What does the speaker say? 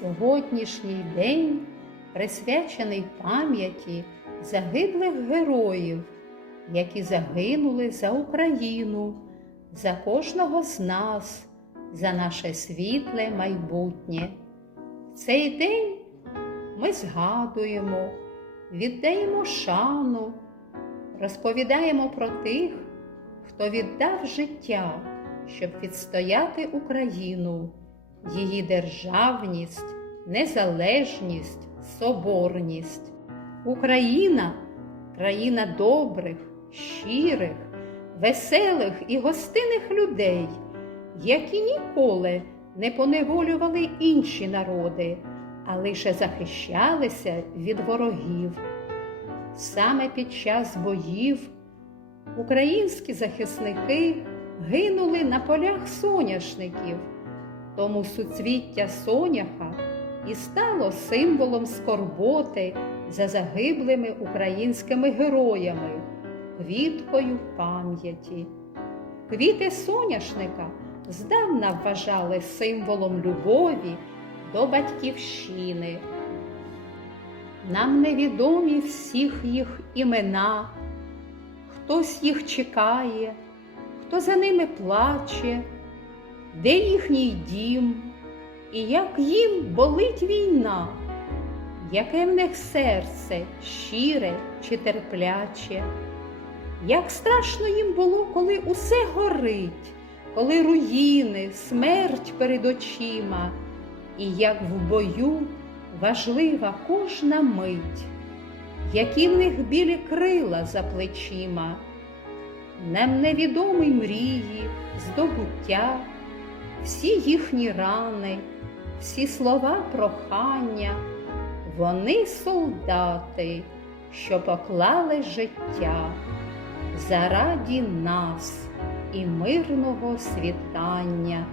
Сьогоднішній день присвячений пам'яті загиблих героїв, які загинули за Україну, за кожного з нас, за наше світле майбутнє. В цей день ми згадуємо, віддаємо шану, розповідаємо про тих, хто віддав життя, щоб відстояти Україну, її державність, незалежність, соборність. Україна країна добрих, щирих, веселих і гостинних людей, які ніколи не поневолювали інші народи, а лише захищалися від ворогів. Саме під час боїв українські захисники гинули на полях соняшників, тому суцвіття соняха і стало символом скорботи за загиблими українськими героями, квіткою пам'яті. Квіти соняшника здавна вважали символом любові до батьківщини. Нам невідомі всіх їх імена, хтось їх чекає, хто за ними плаче, де їхній дім, і як їм болить війна, яке в них серце щире чи терпляче, як страшно їм було, коли усе горить, коли руїни, смерть перед очима, і як в бою важлива кожна мить, які в них білі крила за плечима, нам невідомі мрії, здобуття, всі їхні рани, всі слова прохання, вони солдати, що поклали життя зараді нас і мирного світання.